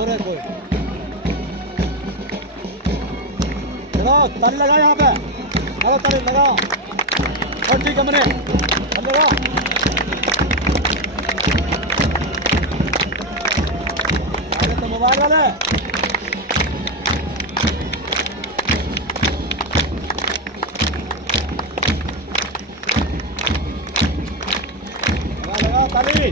हो रहा है कोई। चलो ताली लगा यहाँ पे, चलो ताली लगा। और ठीक है मैंने लगा। अरे तो मोबाइल वाले लगा ताली।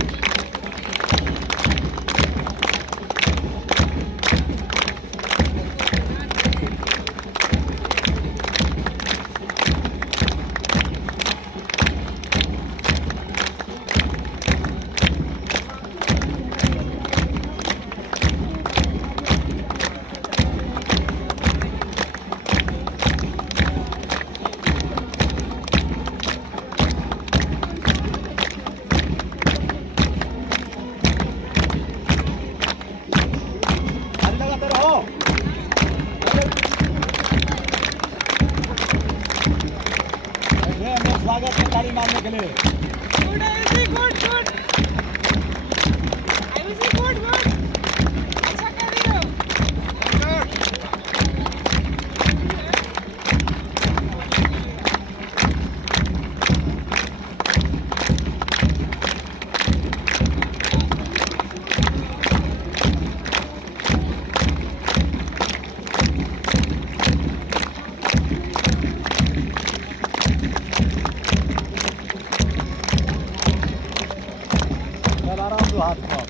स्वागत है ताली मारने के लिए। Good, good. I was good. अच्छा कर रही हो। आराम से हाथ पाओ।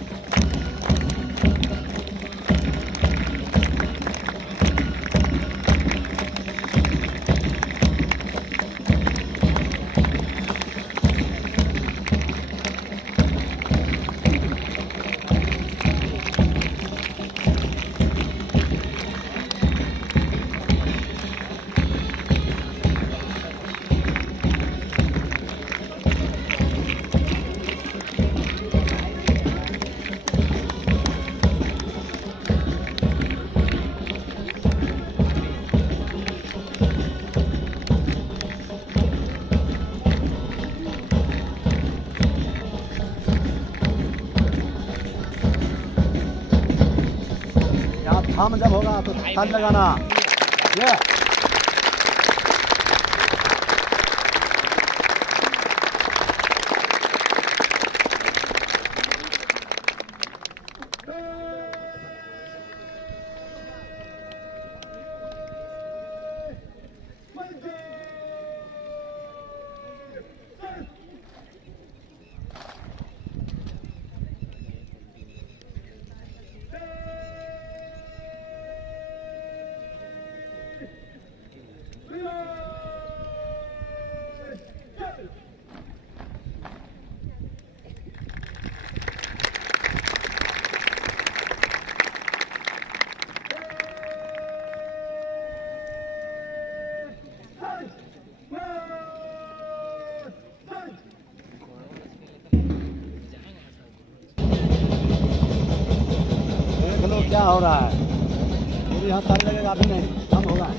थाम जब होगा तो ताली लगाना। ये क्या हो रहा है? पूरी यहाँ ताली लगेगा अभी नहीं, कम होगा।